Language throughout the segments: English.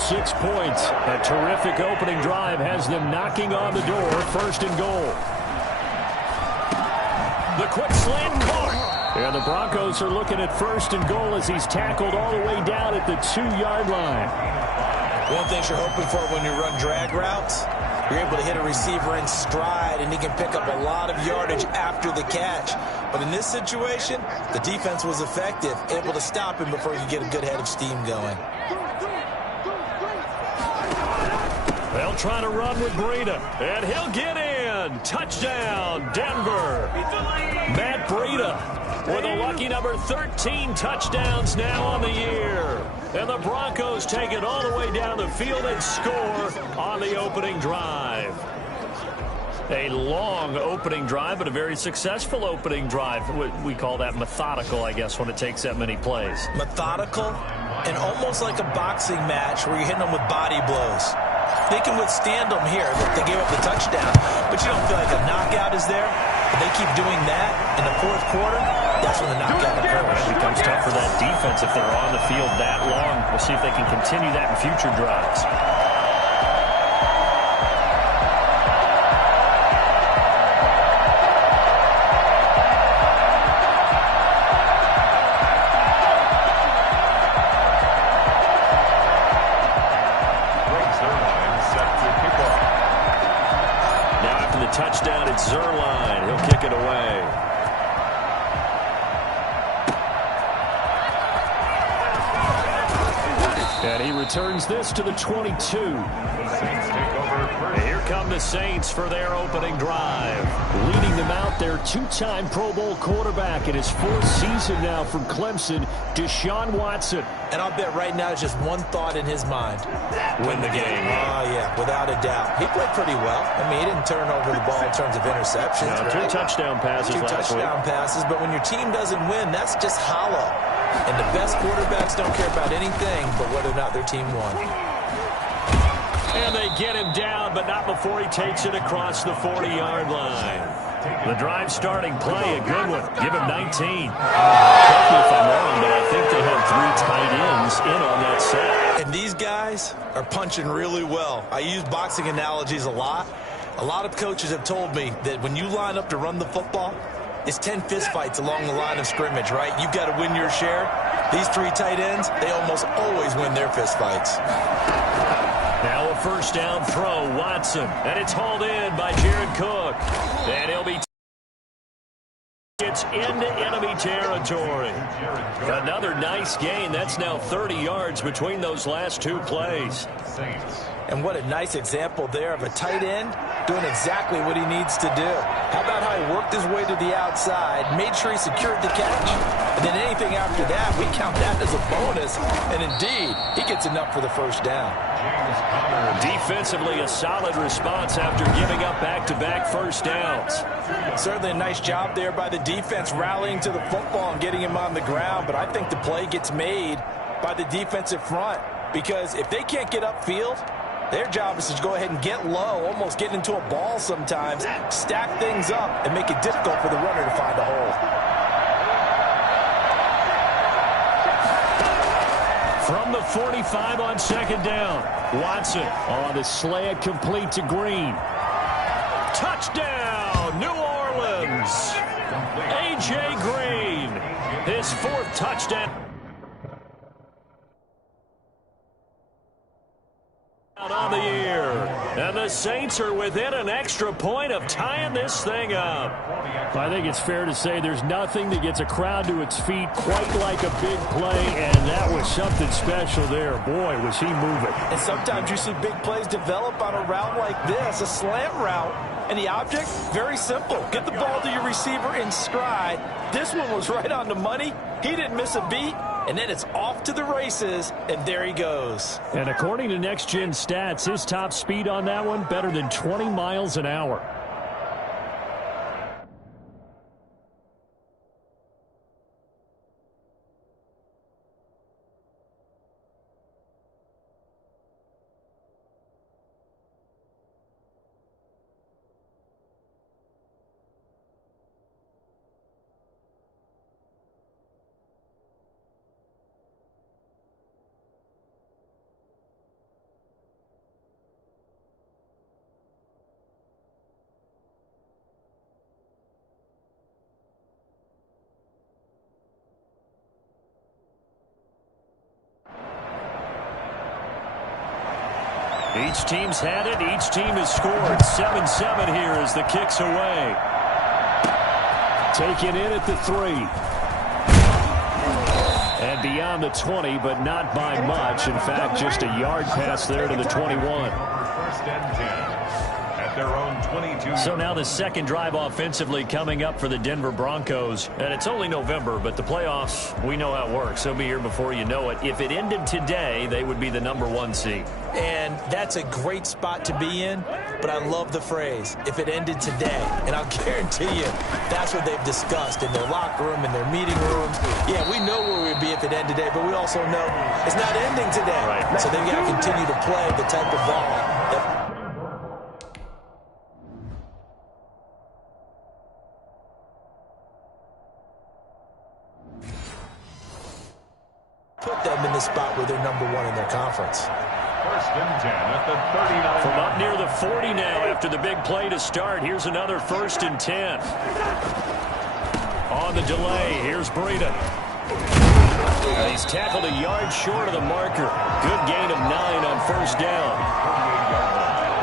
6 points. A terrific opening drive has them knocking on the door. 1st and goal. The quick slant caught. And the Broncos are looking at 1st and goal as he's tackled all the way down at the 2-yard line. One thing you're hoping for when you run drag routes, you're able to hit a receiver in stride, and he can pick up a lot of yardage after the catch. But in this situation, the defense was effective, able to stop him before he could get a good head of steam going. They'll try to run with Breida, and he'll get in. Touchdown, Denver. Matt Breida with a lucky number 13 touchdowns now on the year. And the Broncos take it all the way down the field and score on the opening drive. A long opening drive, but a very successful opening drive. We call that methodical, I guess, when it takes that many plays. Methodical and almost like a boxing match where you're hitting them with body blows. They can withstand them here. Look, they gave up the touchdown, but you don't feel like a knockout is there. But they keep doing that in the 4th quarter. That's when the knockout occurs. It becomes tough for that defense if they're on the field that long. We'll see if they can continue that in future drives. Touchdown, it's Zerline. He'll kick it away. And he returns this to the 22. Here come the Saints for their opening drive. Leading them out, their 2-time Pro Bowl quarterback in his 4th season now from Clemson, Deshaun Watson. And I'll bet right now it's just one thought in his mind. Win the game. Oh, yeah, without a doubt. He played pretty well. I mean, he didn't turn over the ball in terms of interceptions. No, 2 touchdown passes last week. 2 touchdown passes, but when your team doesn't win, that's just hollow. And the best quarterbacks don't care about anything but whether or not their team won. And they get him down, but not before he takes it across the 40-yard line. The drive starting play, a good one. Give him 19. Correct me if I'm wrong, but I think they had 3 tight ends in on that set. And these guys are punching really well. I use boxing analogies a lot. A lot of coaches have told me that when you line up to run the football, it's 10 fistfights along the line of scrimmage, right? You've got to win your share. These 3 tight ends, they almost always win their fistfights. Now a 1st down throw, Watson. And it's hauled in by Jared Cook. And he'll be... It's into enemy territory. Another nice gain. That's now 30 yards between those last 2 plays. And what a nice example there of a tight end doing exactly what he needs to do. How about how he worked his way to the outside, made sure he secured the catch, and then anything after that, we count that as a bonus. And indeed, he gets enough for the 1st down. Defensively, a solid response after giving up back-to-back 1st downs. Certainly a nice job there by the defense rallying to the football and getting him on the ground, but I think the play gets made by the defensive front because if they can't get upfield, their job is to go ahead and get low, almost get into a ball sometimes, stack things up, and make it difficult for the runner to find a hole. From the 45 on 2nd down, Watson on the slant complete to Green. Touchdown, New Orleans. A.J. Green, his 4th touchdown. On the year, and the Saints are within an extra point of tying this thing up. I think it's fair to say there's nothing that gets a crowd to its feet quite like a big play, and that was something special there. Boy, was he moving. And sometimes you see big plays develop on a route like this, a slant route, and the object, very simple. Get the ball to your receiver in stride. This one was right on the money. He didn't miss a beat. And then it's off to the races, and there he goes. And according to Next Gen Stats, his top speed on that one, better than 20 miles an hour. Each team's had it. Each team has scored. 7-7 here as the kick's away. Taken in at the 3. And beyond the 20, but not by much. In fact, just a yard pass there to the 21. First and 10. At their own 22. So now the second drive offensively coming up for the Denver Broncos. And it's only November, but the playoffs, we know how it works. They'll be here before you know it. If it ended today, they would be the #1 seed. And that's a great spot to be in, but I love the phrase, if it ended today. And I'll guarantee you, that's what they've discussed in their locker room, in their meeting rooms. Yeah, we know where we'd be if it ended today, but we also know it's not ending today. Right. So they've got to continue to play the type of ball that put them in the spot where they're #1 in their conference. First and 10 at the 39. From up near the 40 now after the big play to start. Here's another 1st and 10. On the delay, here's Breida. And he's tackled a yard short of the marker. Good gain of 9 on 1st down.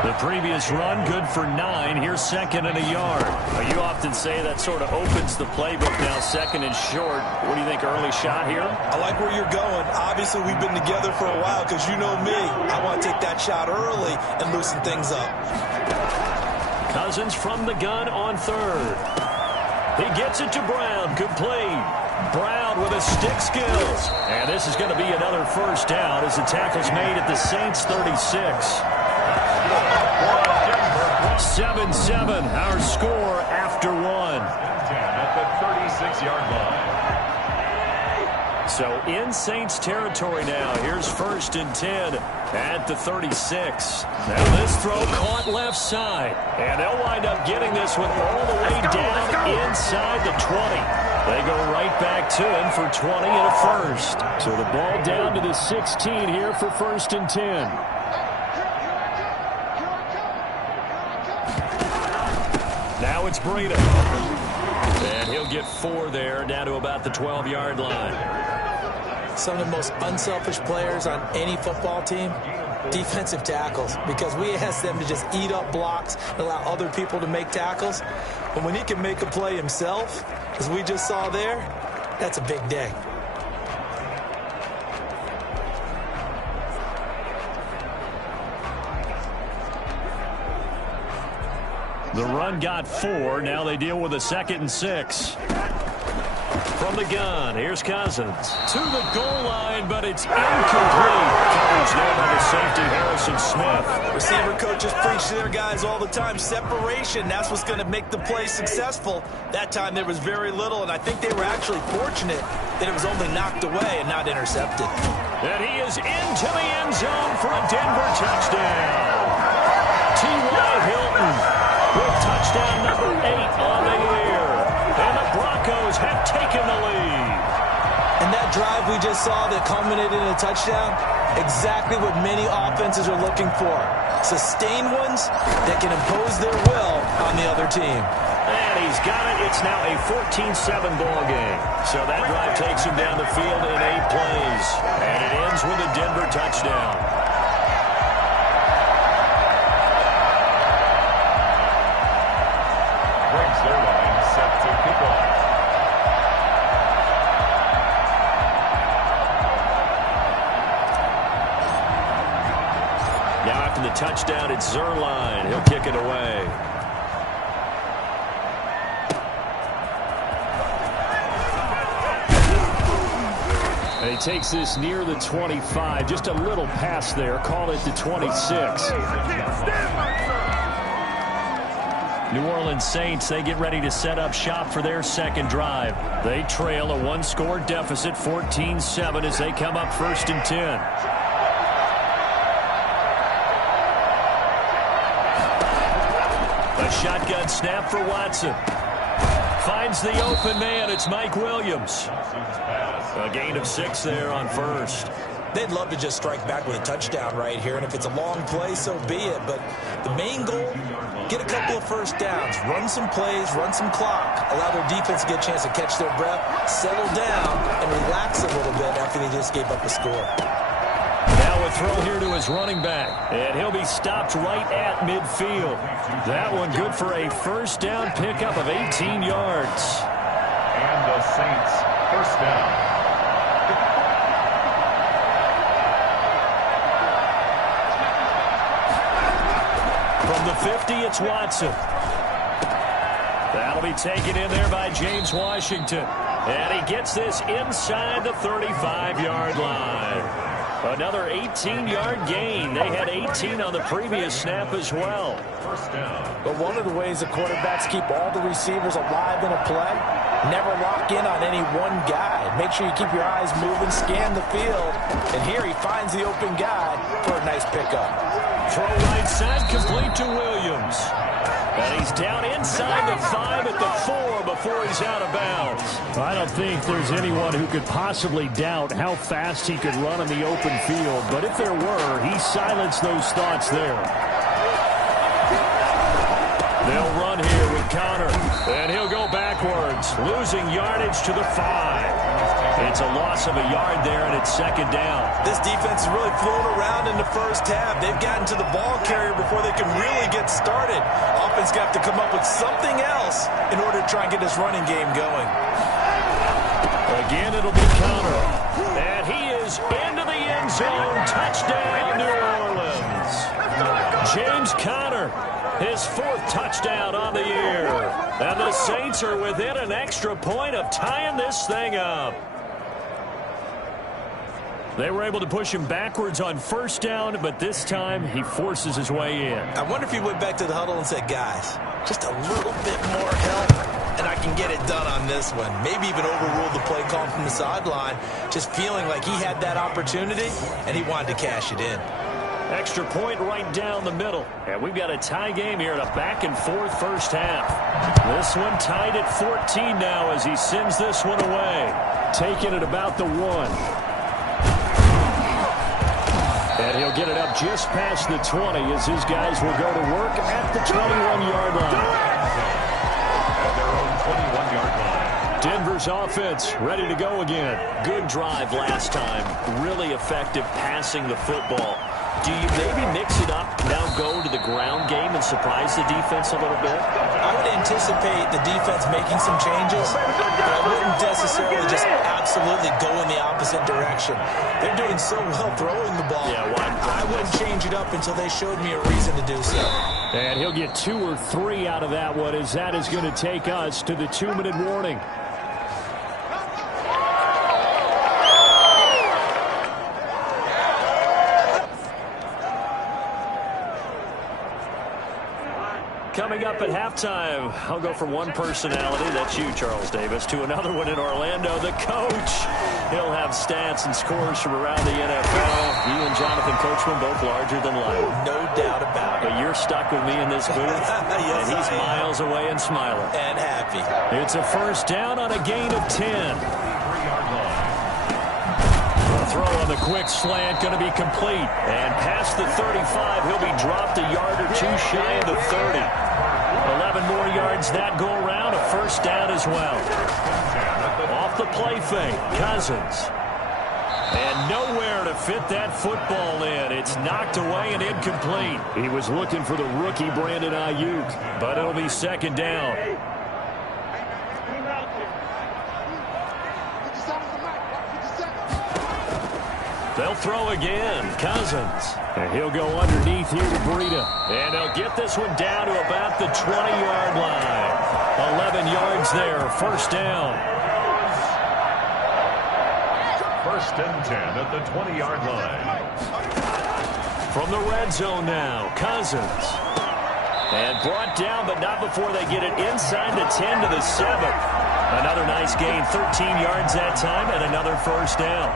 The previous run, good for 9. Here's 2nd and a yard. You often say that sort of opens the playbook now, 2nd and short. What do you think, early shot here? I like where you're going. Obviously, we've been together for a while because you know me. I want to take that shot early and loosen things up. Cousins from the gun on 3rd. He gets it to Brown. Complete. Brown with his stick skills. And this is going to be another 1st down as the tackle's made at the Saints 36. 7-7, our score after 1. 10 at the 36-yard line. So in Saints territory now. Here's 1st and 10 at the 36. Now this throw caught left side. And they'll wind up getting this one all the way down inside the 20. They go right back to him for 20 and a 1st. So the ball down to the 16 here for 1st and 10. Now it's Breida. And he'll get 4 there, down to about the 12-yard line. Some of the most unselfish players on any football team, defensive tackles, because we ask them to just eat up blocks and allow other people to make tackles. But when he can make a play himself, as we just saw there, that's a big day. The run got 4. Now they deal with a 2nd and 6. From the gun, here's Cousins. To the goal line, but it's incomplete. Coverage there by the safety, Harrison Smith. Receiver coaches preach to their guys all the time. Separation, that's what's going to make the play successful. That time there was very little, and I think they were actually fortunate that it was only knocked away and not intercepted. And he is into the end zone for a Denver touchdown. T.Y. Hilton with touchdown number 8 on the year. And the Broncos have taken the lead. And that drive we just saw that culminated in a touchdown, exactly what many offenses are looking for. Sustained ones that can impose their will on the other team. And he's got it. It's now a 14-7 ball game. So that drive takes him down the field in 8 plays. And it ends with a Denver touchdown. Brings their line set to kick off. Now after the touchdown, it's Zerline. He'll kick it away. And he takes this near the 25. Just a little pass there. Call it the 26. New Orleans Saints, they get ready to set up shop for their second drive. They trail a 1-score deficit, 14-7, as they come up 1st and 10. A shotgun snap for Watson. Finds the open man. It's Mike Williams. A gain of 6 there on 1st. They'd love to just strike back with a touchdown right here, and if it's a long play, so be it. But the main goal, get a couple of 1st downs, run some plays, run some clock, allow their defense to get a chance to catch their breath, settle down, and relax a little bit after they just gave up a score. Now a throw here to his running back. And he'll be stopped right at midfield. That one good for a first down pickup of 18 yards. And the Saints first down. From the 50, it's Watson. That'll be taken in there by James Washington. And he gets this inside the 35-yard line. Another 18-yard gain. They had 18 on the previous snap as well. First down. But one of the ways the quarterbacks keep all the receivers alive in a play, never lock in on any one guy. Make sure you keep your eyes moving, scan the field. And here he finds the open guy for a nice pickup. Throw right side, complete to Williams. And he's down inside the 5 at the 4 before he's out of bounds. I don't think there's anyone who could possibly doubt how fast he could run in the open field. But if there were, he silenced those thoughts there. They'll run here with Connor. And he'll go backwards, losing yardage to the 5. It's a loss of a yard there, and it's second down. This defense is really flown around in the first half. They've gotten to the ball carrier before they can really get started. Offense got to come up with something else in order to try and get this running game going. Again, it'll be Connor. And he is into the end zone. Touchdown, New Orleans. James Conner, his 4th touchdown on the year. And the Saints are within an extra point of tying this thing up. They were able to push him backwards on first down, but this time he forces his way in. I wonder if he went back to the huddle and said, guys, just a little bit more help, and I can get it done on this one. Maybe even overruled the play call from the sideline, just feeling like he had that opportunity, and he wanted to cash it in. Extra point right down the middle. And we've got a tie game here in a back-and-forth first half. This one tied at 14 now as he sends this one away. Taking it about the 1. And he'll get it up just past the 20 as his guys will go to work at the 21-yard line. At their own 21-yard line. Denver's offense ready to go again. Good drive last time. Really effective passing the football. Do you maybe mix it up, now go to the ground game and surprise the defense a little bit? I would anticipate the defense making some changes, but I wouldn't necessarily just absolutely go in the opposite direction. They're doing so well throwing the ball. Yeah, I wouldn't change it up until they showed me a reason to do so. And he'll get 2 or 3 out of that one, as that is going to take us to the 2-minute warning. Coming up at halftime, I'll go from one personality, that's you, Charles Davis, to another one in Orlando, the coach. He'll have stats and scores from around the NFL. You and Jonathan Coachman both larger than life. No doubt about it. But you're stuck with me in this booth, yes, and he's miles away and smiling. And happy. It's a first down on a gain of 10. 3-yard line. Throw on the quick slant, going to be complete. And past the 35, he'll be dropped a yard or 2 shy of the 30. 11 more yards that go around, a first down as well. Off the play fake, Cousins. And nowhere to fit that football in. It's knocked away and incomplete. He was looking for the rookie Brandon Ayuk. But it'll be second down. They'll throw again. Cousins. And he'll go underneath here to Breida. And he'll get this one down to about the 20-yard line. 11 yards there. First down. First and 10 at the 20-yard line. From the red zone now. Cousins. And brought down, but not before they get it inside the 10 to the 7. Another nice gain. 13 yards that time and another first down.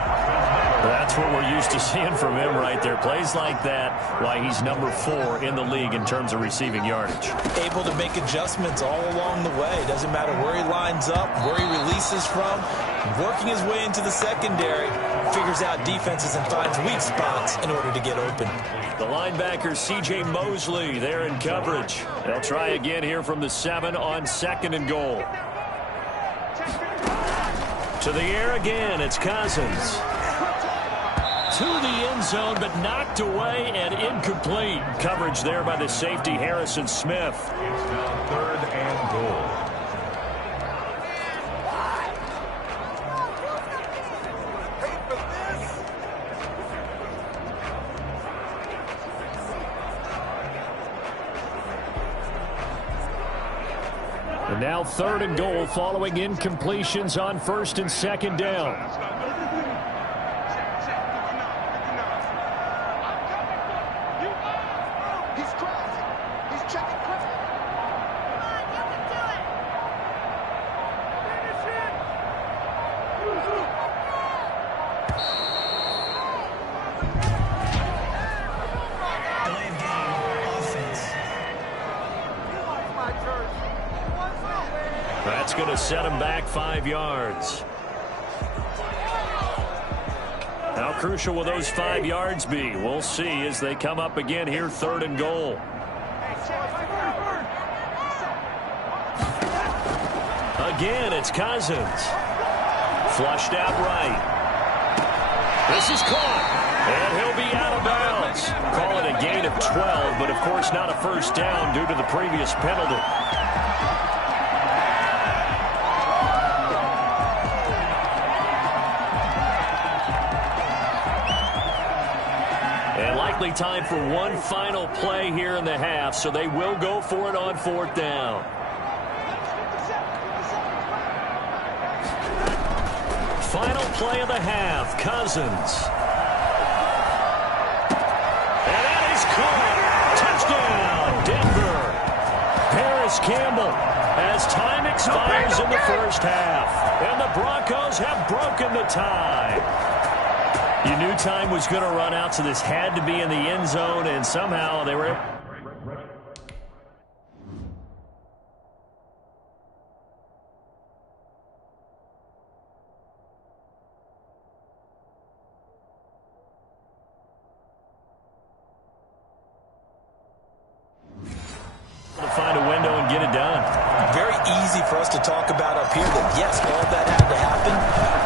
That's what we're used to seeing from him right there. Plays like that, why he's number 4 in the league in terms of receiving yardage. Able to make adjustments all along the way. Doesn't matter where he lines up, where he releases from. Working his way into the secondary. Figures out defenses and finds weak spots in order to get open. The linebacker, C.J. Mosley, there in coverage. They'll try again here from the 7 on 2nd and goal. To the air again, it's Cousins. 2 to the end zone, but knocked away and incomplete. Coverage there by the safety, Harrison Smith. It's now 3rd and goal. And now 3rd and goal following incompletions on 1st and 2nd down. That's going to set him back 5 yards. How crucial will those 5 yards be? We'll see as they come up again here, 3rd and goal. Again, it's Cousins. Flushed out right. This is caught, and he'll be out of bounds. Call it a gain of 12, but of course not a first down due to the previous penalty. And likely time for one final play here in the half, so they will go for it on 4th down. Final play of the half, Cousins. And that is caught. Touchdown, Denver. Paris Campbell as time expires in the first half. And the Broncos have broken the tie. You knew time was going to run out, so this had to be in the end zone, and somehow they were... to find a window and get it done. Very easy for us to talk about up here that, yes, all that had to happen,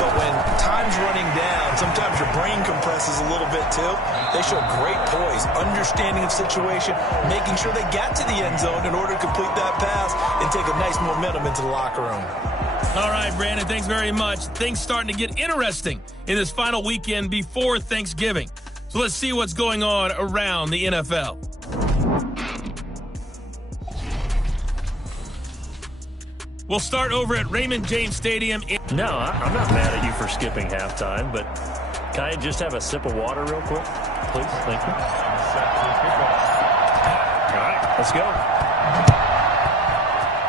but when time's running down, sometimes your brain compresses a little bit too. They show great poise, understanding of situation, making sure they got to the end zone in order to complete that pass and take a nice momentum into the locker room. All right, Brandon, thanks very much. Things starting to get interesting in this final weekend before Thanksgiving. So let's see what's going on around the NFL. We'll start over at Raymond James Stadium. No, I'm not mad at you for skipping halftime, but can I just have a sip of water real quick? Please, thank you. All right, let's go.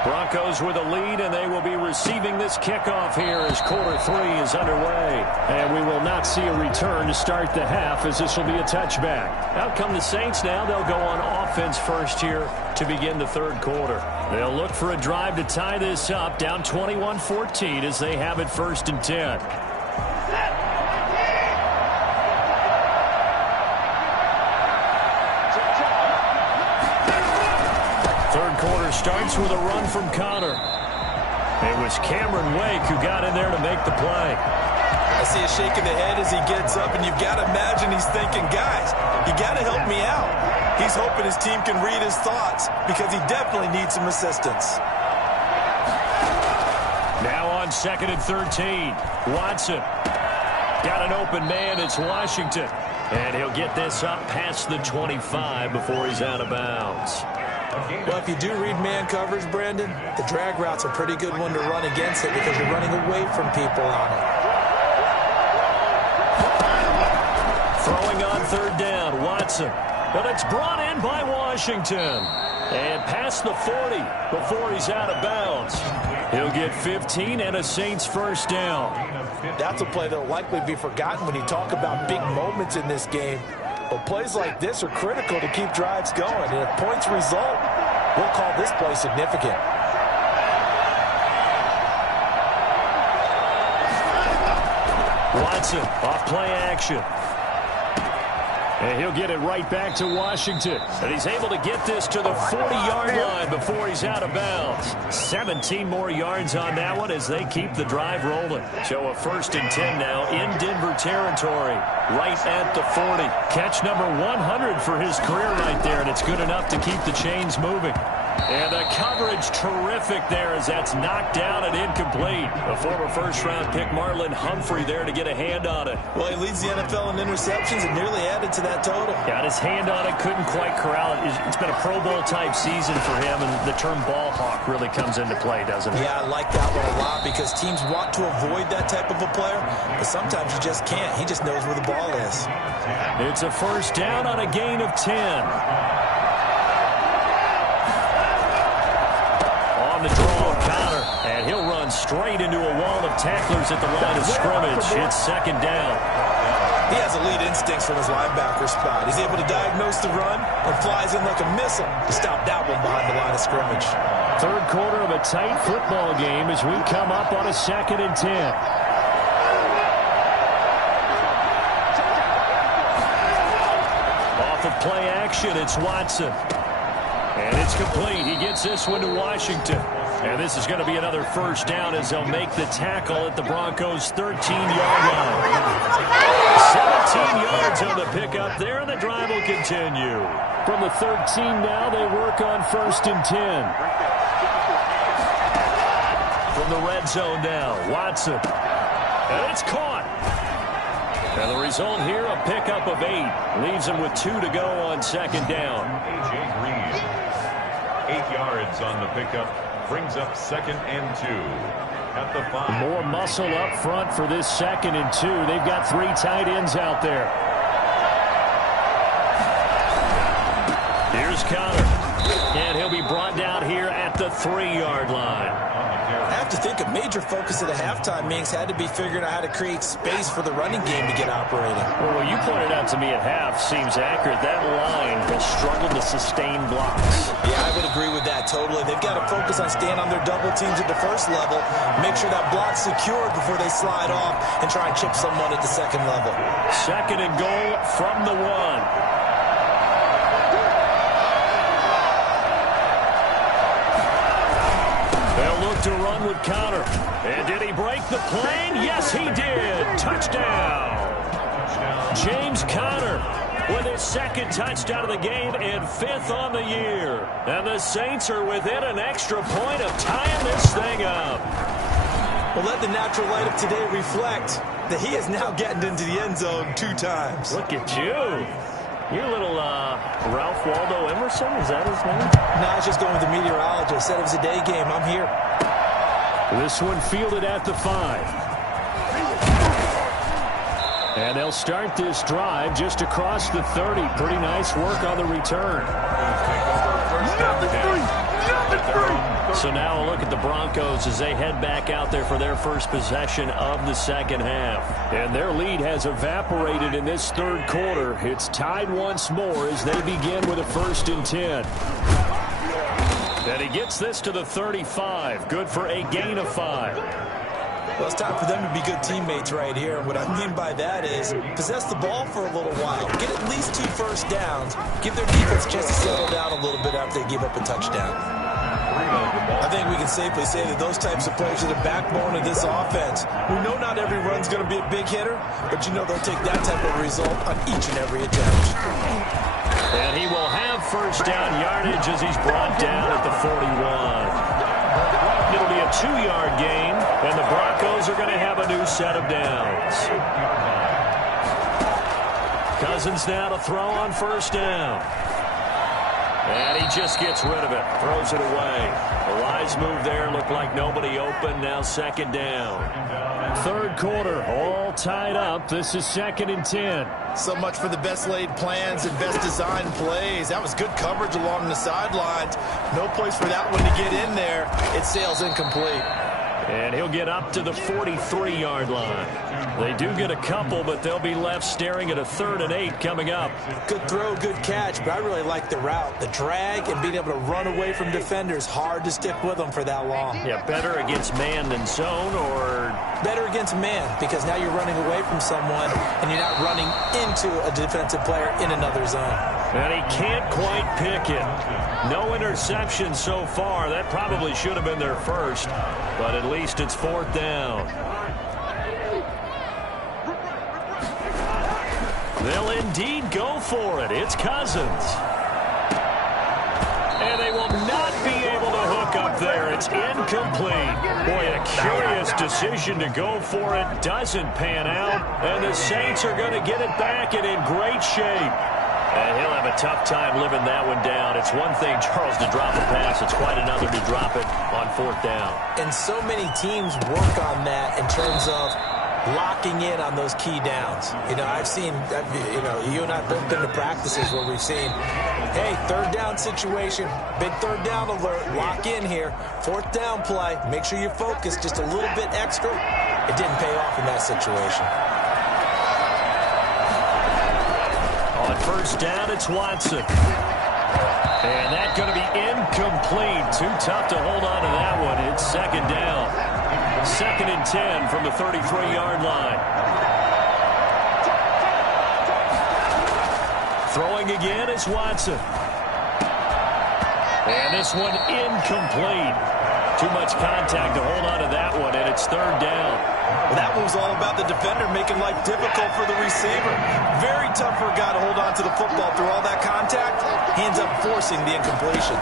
Broncos with a lead, and they will be receiving this kickoff here as quarter 3 is underway. And we will not see a return to start the half, as this will be a touchback. Out come the Saints now. They'll go on offense first here to begin the 3rd quarter. They'll look for a drive to tie this up, down 21-14 as they have it 1st and 10. Third quarter starts with a run from Connor. It was Cameron Wake who got in there to make the play. I see a shake of the head as he gets up, and you've got to imagine he's thinking, guys, you got to help me out. He's hoping his team can read his thoughts because he definitely needs some assistance. Now on 2nd and 13. Watson. Got an open man. It's Washington. And he'll get this up past the 25 before he's out of bounds. Well, if you do read man coverage, Brandon, the drag route's a pretty good one to run against it because you're running away from people on it. Throwing on 3rd down, Watson. But it's brought in by Washington. And past the 40 before he's out of bounds. He'll get 15 and a Saints first down. That's a play that will likely be forgotten when you talk about big moments in this game. But plays like this are critical to keep drives going. And if points result, we'll call this play significant. Watson off play action. And he'll get it right back to Washington. And he's able to get this to the 40-yard line before he's out of bounds. 17 more yards on that one as they keep the drive rolling. So a 1st and 10 now in Denver territory, right at the 40. Catch number 100 for his career right there, and it's good enough to keep the chains moving. And the coverage terrific there as that's knocked down and incomplete. The former first-round pick Marlon Humphrey there to get a hand on it. Well, he leads the NFL in interceptions and nearly added to that total. Got his hand on it, couldn't quite corral it. It's been a Pro Bowl-type season for him, and the term ball hawk really comes into play, doesn't it? Yeah, I like that one a lot because teams want to avoid that type of a player, but sometimes you just can't. He just knows where the ball is. It's a 1st down on a gain of 10. On the draw, Connor, and he'll run straight into a wall of tacklers at the line of scrimmage. It's 2nd down. He has elite instincts from his linebacker spot. He's able to diagnose the run and flies in like a missile to stop that one behind the line of scrimmage. 3rd quarter of a tight football game as we come up on a 2nd and 10. Off of play action, it's Watson. And it's complete. He gets this one to Washington. And this is going to be another 1st down as they'll make the tackle at the Broncos' 13-yard line. 17 yards on the pickup there, and the drive will continue. From the 13 now, they work on 1st and 10. From the red zone now, Watson. And it's caught. And the result here, a pickup of 8. Leaves him with 2 to go on 2nd down. A.J. Green, 8 yards on the pickup, brings up 2nd and 2 at the 5. More muscle up front for this 2nd and 2. They've got 3 tight ends out there. Here's Connor. And he'll be brought down here at the 3-yard line. I have to think a major focus of the halftime meetings had to be figuring out how to create space for the running game to get operating. Well, what you pointed out to me at half seems accurate. That line has struggled to sustain blocks. Yeah, I would agree with that totally. They've got to focus on staying on their double teams at the 1st level, make sure that block's secured before they slide off and try and chip someone at the 2nd level. 2nd and goal from the 1. To run with Connor. And did he break the plane? Yes, he did. Touchdown. James Conner with his 2nd touchdown of the game and 5th on the year. And the Saints are within an extra point of tying this thing up. Well, let the natural light of today reflect that he is now getting into the end zone 2 times. Look at you. You're a little Ralph Waldo Emerson. Is that his name? No, I was just going with the meteorologist. Said it was a day game. I'm here. This one fielded at the 5. And they'll start this drive just across the 30. Pretty nice work on the return. So now a look at the Broncos as they head back out there for their first possession of the 2nd half. And their lead has evaporated in this 3rd quarter. It's tied once more as they begin with a 1st and 10. And he gets this to the 35. Good for a gain of 5. Well, it's time for them to be good teammates right here. What I mean by that is possess the ball for a little while. Get at least 2 first downs. Give their defense a chance to settle down a little bit after they give up a touchdown. I think we can safely say that those types of plays are the backbone of this offense. We know not every run's going to be a big hitter, but you know they'll take that type of result on each and every attempt. And he will have 1st down yardage as he's brought down at the 41. It'll be a 2-yard gain, and the Broncos are going to have a new set of downs. Cousins now to throw on 1st down. And he just gets rid of it, throws it away. A wise move there, looked like nobody open, now 2nd down. 3rd quarter, all tied up. This is 2nd and 10. So much for the best laid plans and best designed plays. That was good coverage along the sidelines. No place for that one to get in there. It sails incomplete. And he'll get up to the 43-yard line. They do get a couple, but they'll be left staring at a 3rd and 8 coming up. Good throw, good catch, but I really like the route. The drag and being able to run away from defenders, hard to stick with them for that long. Yeah, better against man than zone, or? Better against man, because now you're running away from someone and you're not running into a defensive player in another zone. And he can't quite pick it. No interception so far. That probably should have been their first, but at least it's 4th down. They'll indeed go for it. It's Cousins. And they will not be able to hook up there. It's incomplete. Boy, a curious decision to go for it. Doesn't pan out. And the Saints are going to get it back and in great shape. And he'll have a tough time living that one down. It's one thing, Charles, to drop a pass. It's quite another to drop it on 4th down. And so many teams work on that in terms of locking in on those key downs. You know, I've seen, you and I have both been to practices where we've seen, hey, 3rd down situation, big 3rd down alert, lock in here, 4th down play, make sure you focus just a little bit extra. It didn't pay off in that situation. On 1st down, it's Watson. And that's going to be incomplete. Too tough to hold on to that one. It's 2nd down. 2nd and 10 from the 33-yard line. Throwing again is Watson. And this one incomplete. Too much contact to hold on to that one, and it's 3rd down. Well, that one was all about the defender making life difficult for the receiver. Very tough for a guy to hold on to the football through all that contact. He ends up forcing the incompletion.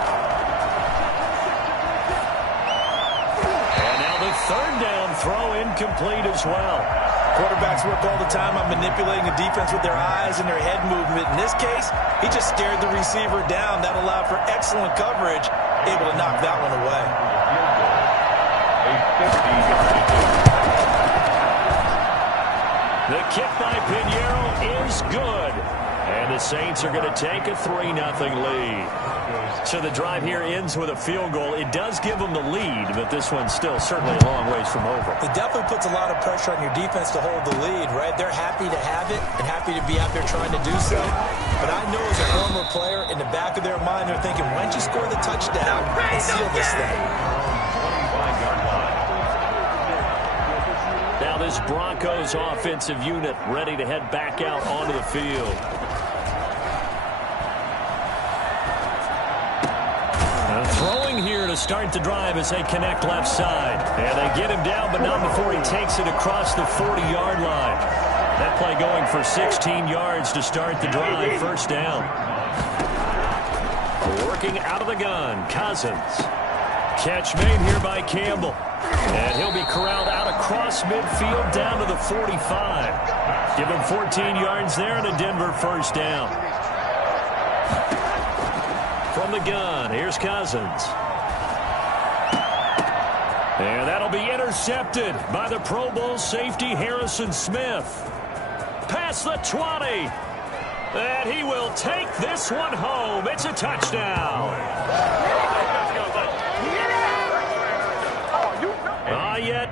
And now the 3rd down throw incomplete as well. Quarterbacks work all the time on manipulating the defense with their eyes and their head movement. In this case, he just stared the receiver down. That allowed for excellent coverage, able to knock that one away. The kick by Pinheiro is good. And the Saints are going to take a 3-0 lead. So the drive here ends with a field goal. It does give them the lead, but this one's still certainly a long ways from over. It definitely puts a lot of pressure on your defense to hold the lead, right? They're happy to have it and happy to be out there trying to do so. But I know as a former player, in the back of their mind, they're thinking, why don't you score the touchdown and seal this thing? Now this Broncos offensive unit ready to head back out onto the field. Throwing here to start the drive as they connect left side. And they get him down, but not before he takes it across the 40-yard line. That play going for 16 yards to start the drive. 1st down. Working out of the gun, Cousins. Catch made here by Campbell. And he'll be corralled out across midfield down to the 45. Give him 14 yards there and a Denver 1st down. From the gun, here's Cousins. And that'll be intercepted by the Pro Bowl safety Harrison Smith. Past the 20. And he will take this one home. It's a touchdown. Not yet.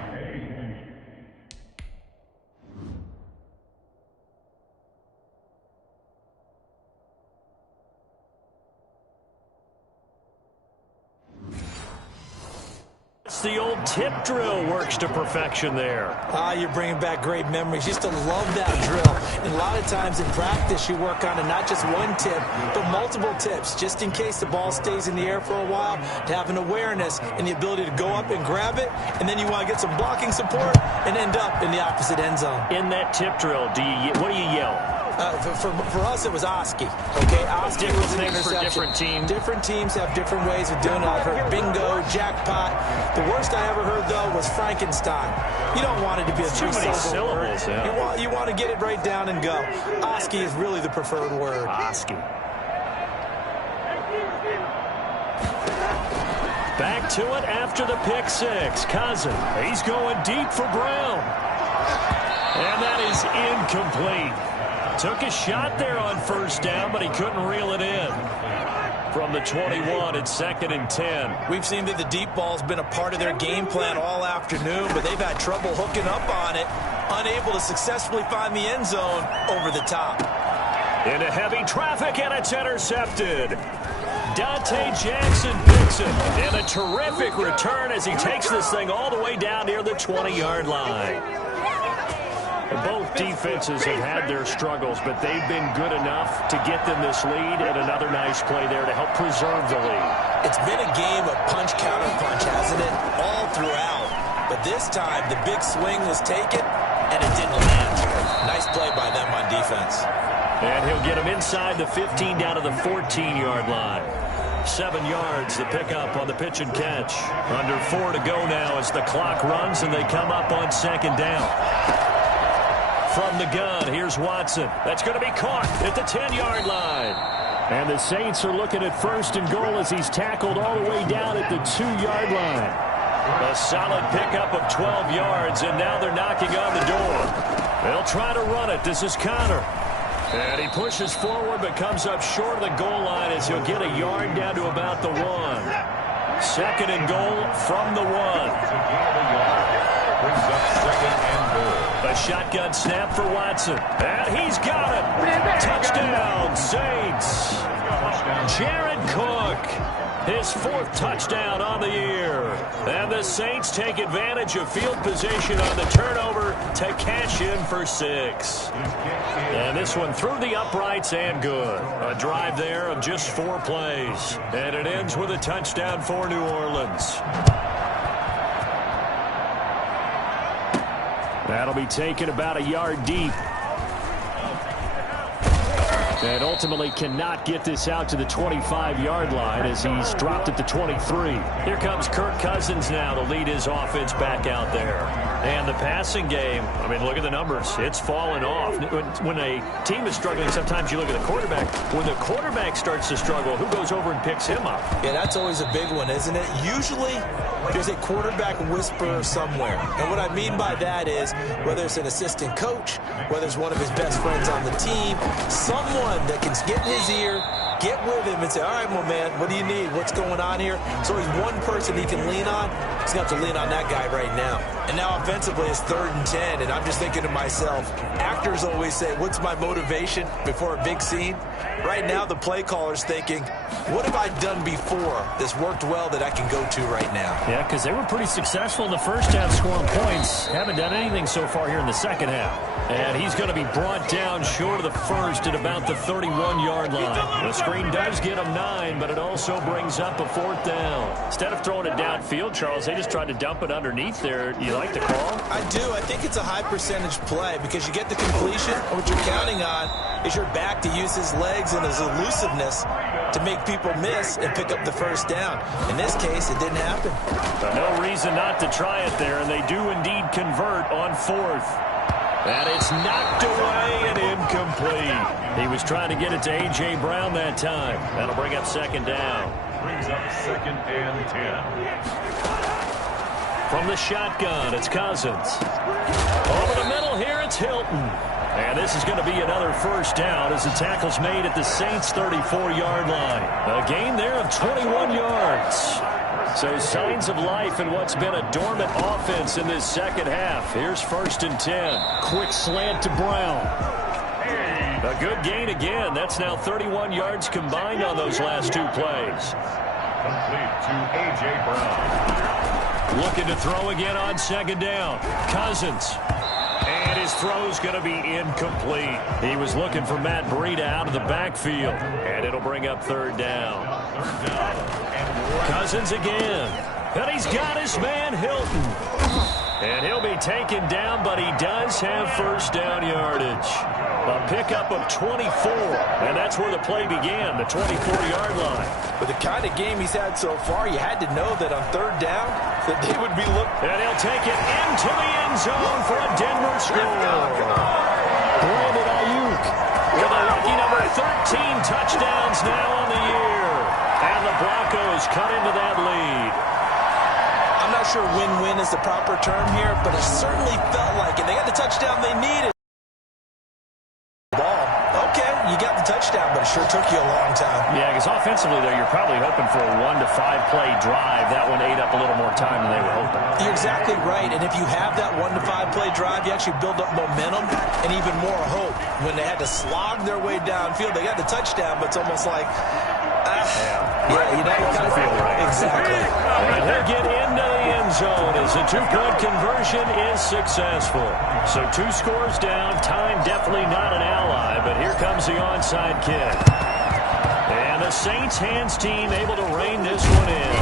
The old tip drill works to perfection there. You're bringing back great memories. Used to love that drill. And a lot of times in practice, you work on it, not just one tip, but multiple tips, just in case the ball stays in the air for a while, to have an awareness and the ability to go up and grab it, and then you want to get some blocking support and end up in the opposite end zone. In that tip drill, what do you yell? For us, it was Oski. Okay, Oski was an interception. For different teams. Different teams have different ways of doing it. I've heard bingo, jackpot. The worst I ever heard, though, was Frankenstein. You don't want it to be a too many syllables. Yeah. You want to get it right down and go. Oski is really the preferred word. Oski. Back to it after the pick six. Cousins. He's going deep for Brown. And that is incomplete. Took a shot there on first down, but he couldn't reel it in. From the 21, it's 2nd and 10. We've seen that the deep ball's been a part of their game plan all afternoon, but they've had trouble hooking up on it, unable to successfully find the end zone over the top. Into heavy traffic, and it's intercepted. Dante Jackson picks it, and a terrific return as he takes this thing all the way down near the 20-yard line. Both defenses have had their struggles, but they've been good enough to get them this lead, and another nice play there to help preserve the lead. It's been a game of punch-counter-punch, hasn't it? All throughout. But this time, the big swing was taken, and it didn't land. Nice play by them on defense. And he'll get him inside the 15 down to the 14-yard line. 7 yards, the pickup on the pitch and catch. Under 4 to go now as the clock runs, and they come up on 2nd down. From the gun, here's Watson. That's going to be caught at the 10-yard line. And the Saints are looking at 1st and goal as he's tackled all the way down at the 2-yard line. A solid pickup of 12 yards, and now they're knocking on the door. They'll try to run it. This is Connor. And he pushes forward but comes up short of the goal line as he'll get a yard down to about the 1. 2nd and goal from the 1. Brings up 2nd and goal. A shotgun snap for Watson. And he's got it. Touchdown, Saints. Jared Cook, his 4th touchdown on the year. And the Saints take advantage of field position on the turnover to cash in for 6. And this one through the uprights and good. A drive there of just 4 plays. And it ends with a touchdown for New Orleans. That'll be taken about a yard deep. And ultimately cannot get this out to the 25-yard line as he's dropped at the 23. Here comes Kirk Cousins now to lead his offense back out there. And the passing game, I mean, look at the numbers. It's fallen off. When a team is struggling, sometimes you look at the quarterback. When the quarterback starts to struggle, who goes over and picks him up? Yeah, that's always a big one, isn't it? Usually, there's a quarterback whisperer somewhere. And what I mean by that is, whether it's an assistant coach, whether it's one of his best friends on the team, someone that can get in his ear, get with him and say, all right, my man, what do you need? What's going on here? So he's one person he can lean on. He's got to lean on that guy right now. And now offensively it's 3rd and 10, and I'm just thinking to myself, actors always say, what's my motivation before a big scene? Right now the play caller's thinking, what have I done before that's worked well that I can go to right now? Yeah, because they were pretty successful in the first half scoring points. Haven't done anything so far here in the second half. And he's going to be brought down short of the 1st at about the 31-yard line. The screen does get him 9, but it also brings up a 4th down. Instead of throwing it downfield, Charles, they just tried to dump it underneath there. You like the call? I do. I think it's a high percentage play because you get the completion. What you're counting on is your back to use his legs and his elusiveness to make people miss and pick up the 1st down. In this case, it didn't happen. No reason not to try it there, and they do indeed convert on 4th. And it's knocked away and incomplete. He was trying to get it to A.J. Brown that time. That'll bring up 2nd down. Brings up 2nd and 10. From the shotgun, it's Cousins. Over the middle here, it's Hilton. And this is going to be another 1st down as the tackle's made at the Saints' 34-yard line. A gain there of 21 yards. So signs of life in what's been a dormant offense in this second half. Here's 1st and 10. Quick slant to Brown. A good gain again. That's now 31 yards combined on those last 2 plays. Complete to A.J. Brown. Looking to throw again on 2nd down. Cousins. And his throw's going to be incomplete. He was looking for Matt Breida out of the backfield. And it'll bring up 3rd down. 3rd down. Cousins again. And he's got his man Hilton. And he'll be taken down, but he does have 1st down yardage. A pickup of 24. And that's where the play began, the 24-yard line. With the kind of game he's had so far, you had to know that on 3rd down that they would be looking. And he'll take it into the end zone for a Denver score. Brandon Ayuk with a lucky number 13 touchdowns now on the year. And the Broncos cut into that lead. I'm not sure win-win is the proper term here, but it certainly felt like it. They got the touchdown they needed. Ball, the touchdown, but it sure took you a long time. Yeah, because offensively, though, you're probably hoping for a 1 to 5 play drive. That one ate up a little more time than they were hoping. You're exactly right, and if you have that 1 to 5 play drive, you actually build up momentum and even more hope. When they had to slog their way downfield, they got the touchdown, but it's almost like, it doesn't feel right. Exactly. And he'll get into the end zone as the two-point conversion is successful. So 2 scores down, time definitely not an ally, but here comes the onside kick. And the Saints hands team able to rein this one in.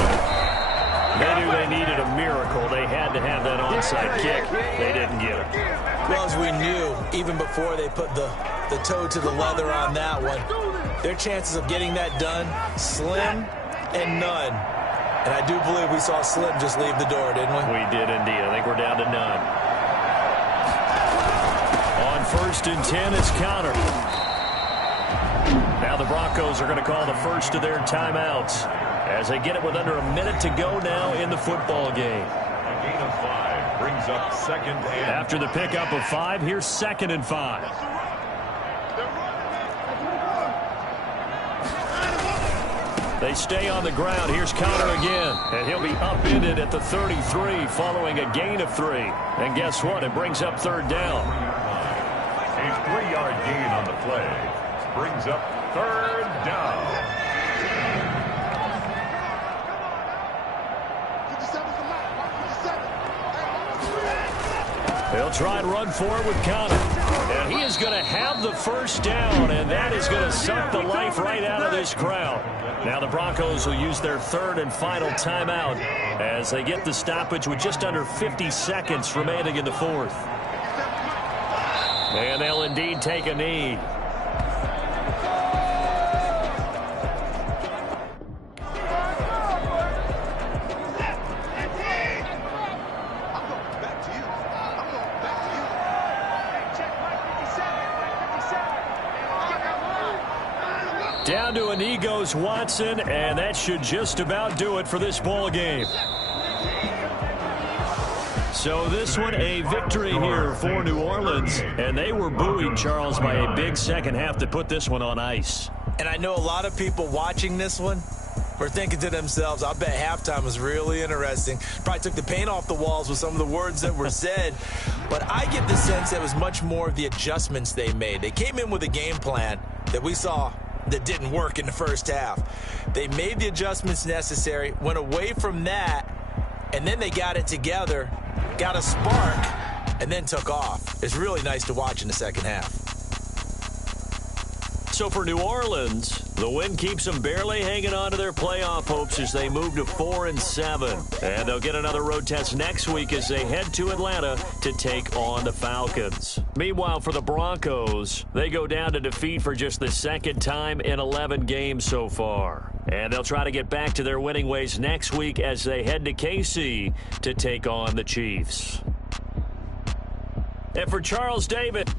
They knew they needed a miracle. They had to have that onside kick. They didn't get it. Well, as we knew, even before they put the toe to the leather on that one, their chances of getting that done, slim and none. And I do believe we saw Slim just leave the door, didn't we? We did indeed. I think we're down to none. On 1st and 10, it's Connor. Now the Broncos are going to call the first of their timeouts as they get it with under a minute to go now in the football game. A gain of 5 brings up 2nd and... After the pickup of 5, here's 2nd and 5. They stay on the ground. Here's Connor again. And he'll be upended at the 33 following a gain of 3. And guess what? It brings up 3rd down. A 3-yard gain on the play brings up 3rd down. They'll try and run forward with Connor. And he is going to have the first down, and that is going to suck the life right out of this crowd. Now the Broncos will use their 3rd and final timeout as they get the stoppage with just under 50 seconds remaining in the 4th. And they'll indeed take a knee. Down to a knee goes Watson, and that should just about do it for this ball game. So this one a victory here for New Orleans, and they were buoyed, Charles, by a big second half to put this one on ice. And I know a lot of people watching this one were thinking to themselves, I bet halftime was really interesting. Probably took the paint off the walls with some of the words that were said. But I get the sense it was much more of the adjustments they made. They came in with a game plan that we saw that didn't work in the first half. They made the adjustments necessary, went away from that, and then they got it together, got a spark, and then took off. It's really nice to watch in the second half. So for New Orleans, the win keeps them barely hanging on to their playoff hopes as they move to 4-7. And they'll get another road test next week as they head to Atlanta to take on the Falcons. Meanwhile, for the Broncos, they go down to defeat for just the 2nd time in 11 games so far. And they'll try to get back to their winning ways next week as they head to KC to take on the Chiefs. And for Charles David...